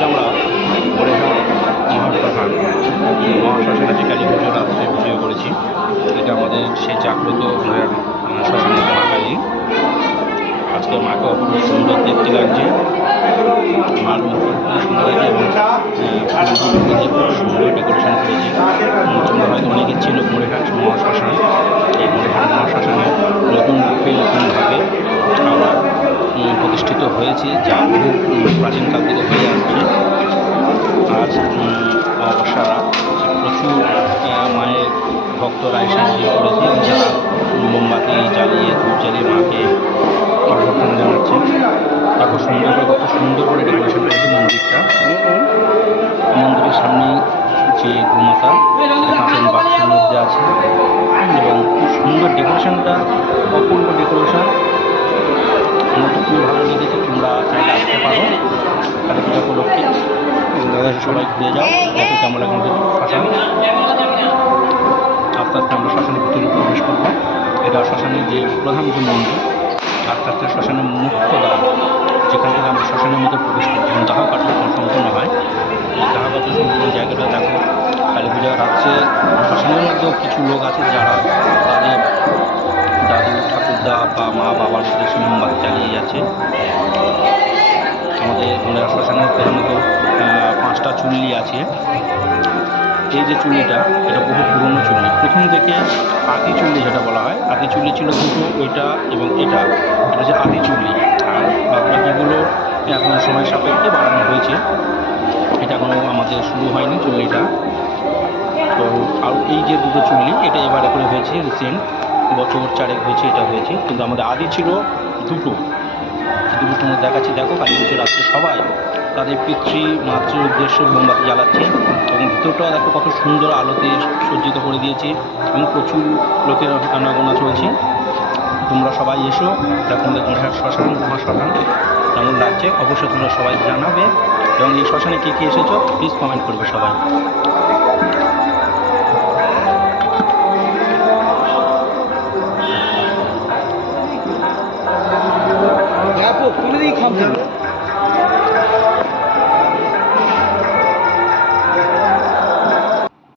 হচ্ছে আমরা বড়েঘাট মহাশ্মশান মহাশ্মশানে যে কালী পুজো রাত্রে ভিডিও করেছি। এটা আমাদের সেই জাগ্রত শ্মশানের মা কালী। আজকে মাকে অপূর্ব সুন্দর দেখতে লাগছে, মার মুখটা সুন্দর লাগছে এবং খুব সুন্দর ডেকোরেশন করেছে। তোমরা হয়তো অনেকে ছিল বড়েঘাট মহাশ্মশান। এই বড়েঘাট মহাশ্মশানে নতুন রূপে নতুনভাবে আবার প্রতিষ্ঠিত হয়েছে, যা বহু প্রাচীনকাল থেকে হয়ে আসছে। আজ অবসারা প্রচুর মায়ের ভক্তরা এসে ভিড় করেছে, যারা মোমবাতি জ্বালিয়ে ধূপ জ্বালিয়ে মাকে অভ্যর্থনা জানাচ্ছে। তারপর সুন্দর করে কত সুন্দর করে ডেকোরেশন করেছে মন্দিরটা। মন্দিরের সামনে যে গোমাতা কাঁচের বাক্সের মধ্যে আছে এবং খুব সুন্দর ডেকোরেশনটা, অপূর্ব ডেকোরেশন। আমার তো খুবই ভালো লেগেছে। তোমরা চাইলে আসতে পারো কালী পূজা উপলক্ষে। সবাই ঘুরে যাও, দেখো কেমন লাগে আমাদের শ্মশান। আস্তে আস্তে আমরা শ্মশানের ভিতরে প্রবেশ করবো। এটা শ্মশানের যে প্রধান যে মন্দির, আস্তে আস্তে শ্মশানের মুখ্য দ্বার, যেখান থেকে আমরা শ্মশানের মধ্যে প্রবেশ করছি। দাহ কার্য সম্পূর্ণ হয়। এই দাহ কার্য সম্পূর্ণ জায়গাটা দেখো। কালী পূজা রাত্রে শ্মশানের মধ্যেও কিছু লোক আছে যারা তাদের দাদু ঠাকুরদা বা মা বাবার উদ্দেশ্যে মোমবাতি চালিয়ে যাচ্ছে। আমাদের শ্মশানের প্রধানত 5টা চুল্লি আছে। এই যে চুল্লিটা, এটা বহু পুরনো চুল্লি। প্রথম থেকে আদি চুল্লি যেটা বলা হয়, আদি চুল্লি ছিল দুটো, ওইটা এবং এটা হচ্ছে আদি চুল্লি। আর বাদবাকিগুলো এখন সময় সাপেক্ষে বাড়ানো হয়েছে। এটা এখনও আমাদের শুরু হয়নি চুল্লিটা। তো আর এই যে দুটো চুল্লি, এটা এবারে করে হয়েছে, রিসেন্ট বছর 4 হয়েছে এটা হয়েছে। কিন্তু আমাদের আদি ছিল দুটো। দুটো তোমার দেখাচ্ছি, দেখো। কালী পুজোর রাত্রে সবাই তাদের মাতৃ উদ্দেশ্যে মোমবাতি জ্বালাচ্ছে এবং ভিতরটাও দেখো কত সুন্দর আলোতে সজ্জিত করে দিয়েছে এবং প্রচুর লোকের আনাগোনা চলছে। তোমরা সবাই এসো, দেখো আমাদের বড়েঘাট শ্মশান মহাশ্মশান কেমন লাগছে অবশ্যই তোমরা সবাই জানাবে। এবং এই শ্মশানে কে কে এসেছো প্লিজ কমেন্ট করবে সবাই। তুলে দিই খাবো।